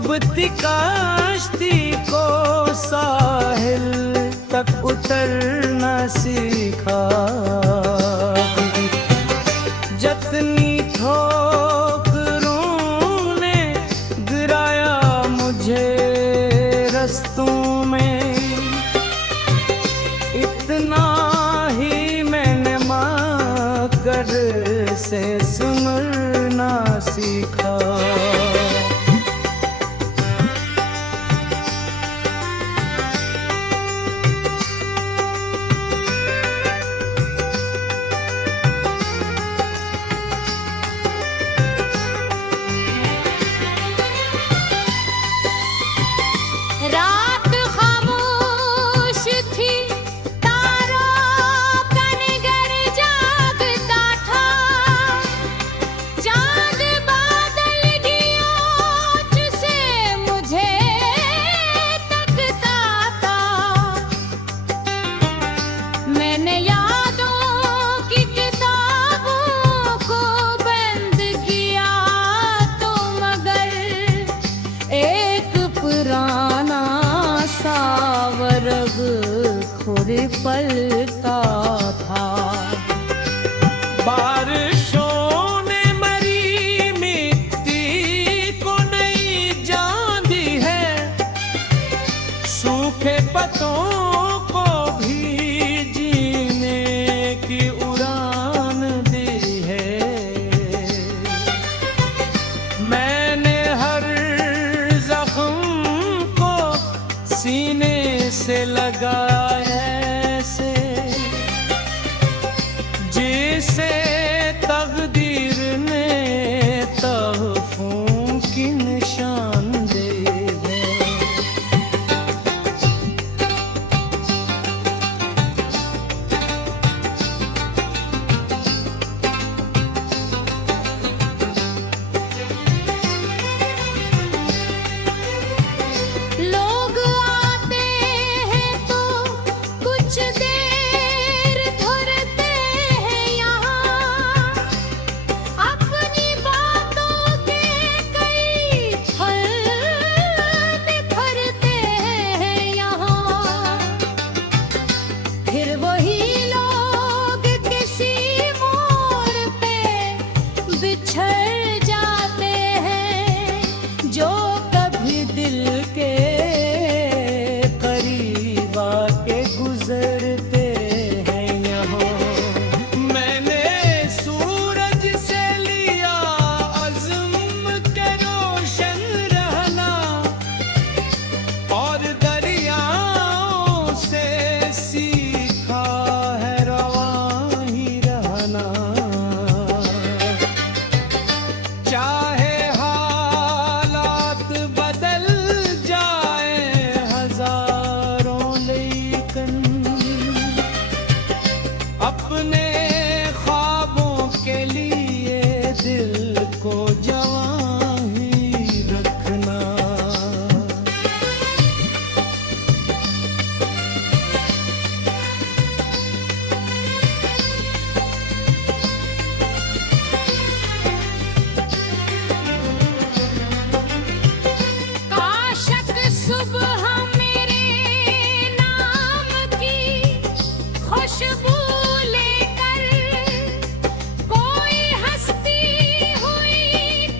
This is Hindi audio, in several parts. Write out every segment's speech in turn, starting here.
डूबती कश्ती को साहिल तक उतरना सीखा। जतनी ठोकरों ने गिराया मुझे रस्तों में, इतना ही मैंने मगर से सुनना सीखा। रात खामोश थी, तारों का निगर जागता था। चांद बादल की ओट से मुझे तकता था। मैंने यादों की किताबों को बंद किया तो मगर एक पुराना सावरग खुरी पलता था। बारिशों ने मरी मिट्टी को नई जान दी है, सूखे पत्तों को भी जीने की उड़ान दी है। मैंने हर जख्म को सीने से लगाया ऐसे, जिसे तकदीर ने तहफों की निशान दे है। लोग आते हैं तो कुछ देर धरते हैं यहाँ, अपनी बातों के कई फल बिखरते हैं यहाँ। फिर वही लोग किसी मोड़ पे बिछड़ जाते हैं, जो कभी दिल के करीब आके गुजरते हैं यहाँ। मैंने सूरज से लिया अज़्म के रोशन रहना, और दरियाओं से सीखा है रवां ही रहना। चाहे हालात बदल जाए हजारों, लेकिन अपने ख्वाबों के लिए दिल को जवां ही रखना। काशक सुबह मेरे नाम की खुशबू लेकर कोई हस्ती हुई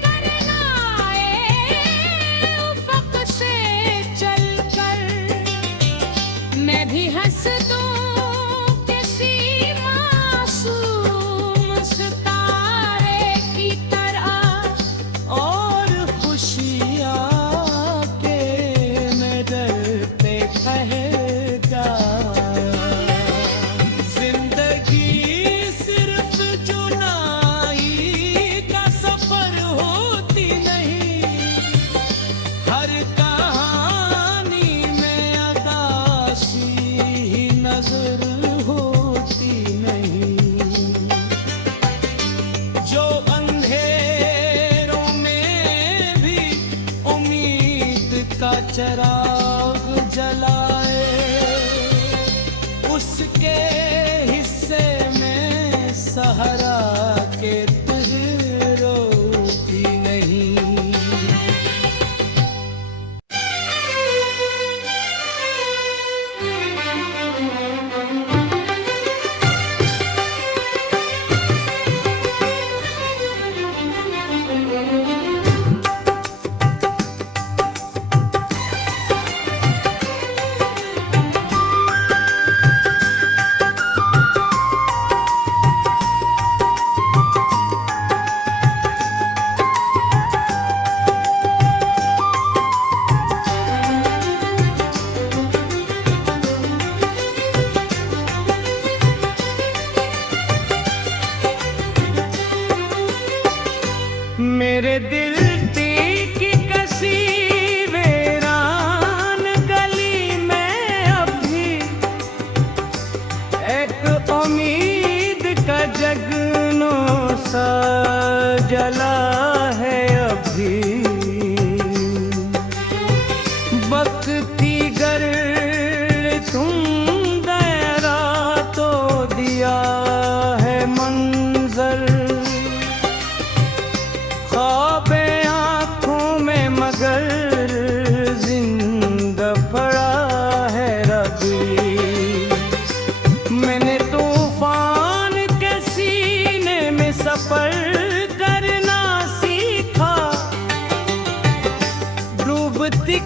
करना आए उफ़क़ से चलकर। मैं भी हंस दूं किसी मासूम सितारे की तरह, और खुशियाँ के मैं डर पे कहेगा। जिंदगी सिर्फ जुनाई का सफर होती नहीं, हर कहानी में अदासी ही नजर होती नहीं। जो अंधेरों में भी उम्मीद का चिराग जलाए, उसके हिस्से में सहरा के तिल रोती नहीं।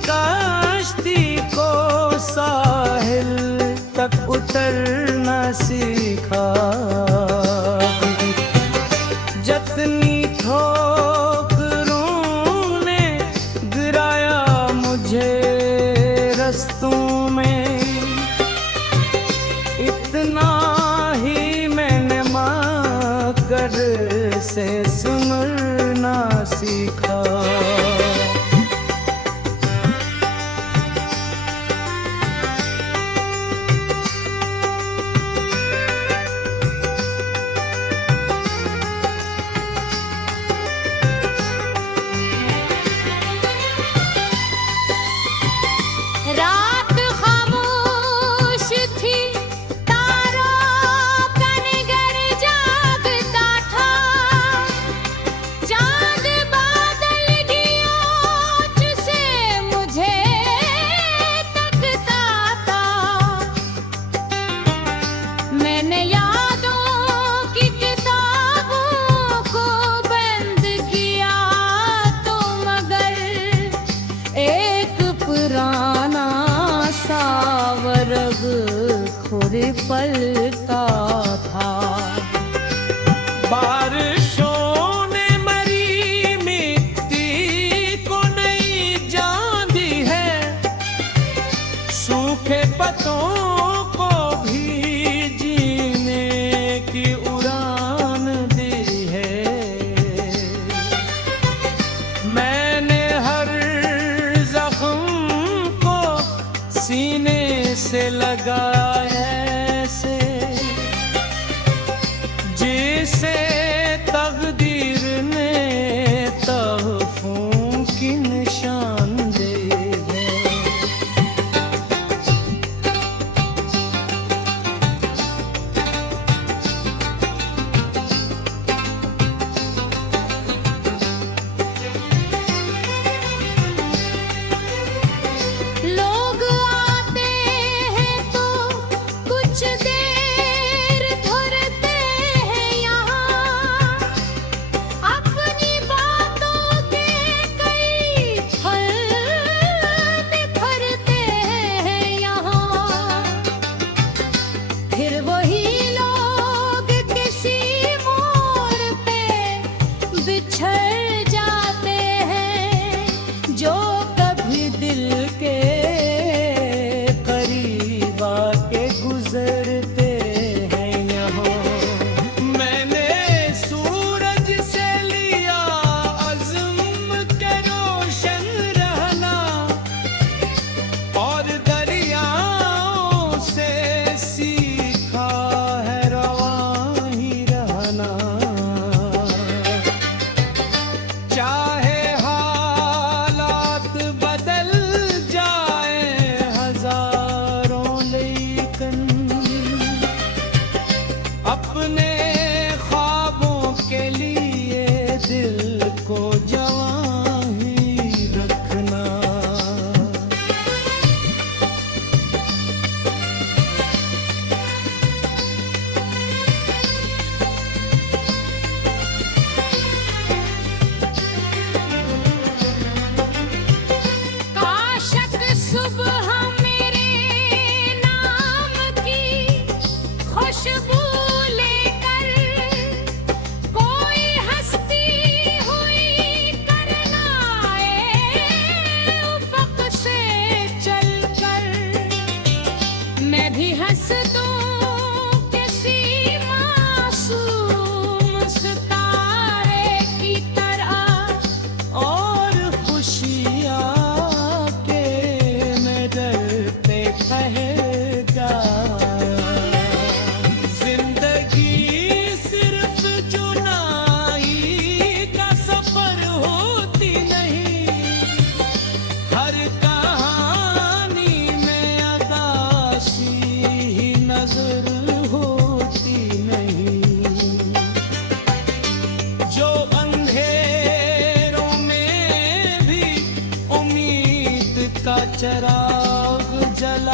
कश्ती को साहिल तक उतरना सीखा। जतनी ठोकरों ने गिराया मुझे रस्तों में, इतना ही मैंने मकर से सिमरना सीखा। रात खामोश थी, तारों का निगर जागता था। चांद बादल की ओट से मुझे तकता था। मैंने यादों की किताबों को बंद किया तो मगर एक पुराना सावरग खुरे पलता था। बारिशों ने मरी मिट्टी को नई जान दी है, सूखे पत्तों को भी जीने की उड़ान दी है। मैंने हर जख्म को सीने से लगाया ऐसे, जिसे तकदीर ने तहफों की निशान दे है। लोग आते हैं तो कुछ देर ठहरते हैं यहाँ, अपनी बातों के कई फल बिखरते हैं यहाँ। फिर वही लोग किसी मोड़ पे बिछड़ जाते हैं, जो कभी दिल के करीब आके गुजरते हैं यहाँ। मैंने सूरज से लिया अज़्म के रोशन रहना, और दरियाओं से सीखा है रवां ही रहना। चाहे हालात बदल जाए हजारों, लेकिन अपने ख्वाबों के लिए दिल को जवां ही रखना। काशक सुबह मेरे नाम की खुशबू लेकर कोई हस्ती हुई करना उफ़क़ से चलकर। मैं भी हंस दूं किसी मासूम सितारे की तरह, और खुशियाँ के मैं डरते कहेगा। जिंदगी सिर्फ जुनाई का सफर होती नहीं, हर कहानी में अदासी ही नजर होती नहीं। जो अंधेरों में भी उम्मीद का चिराग जला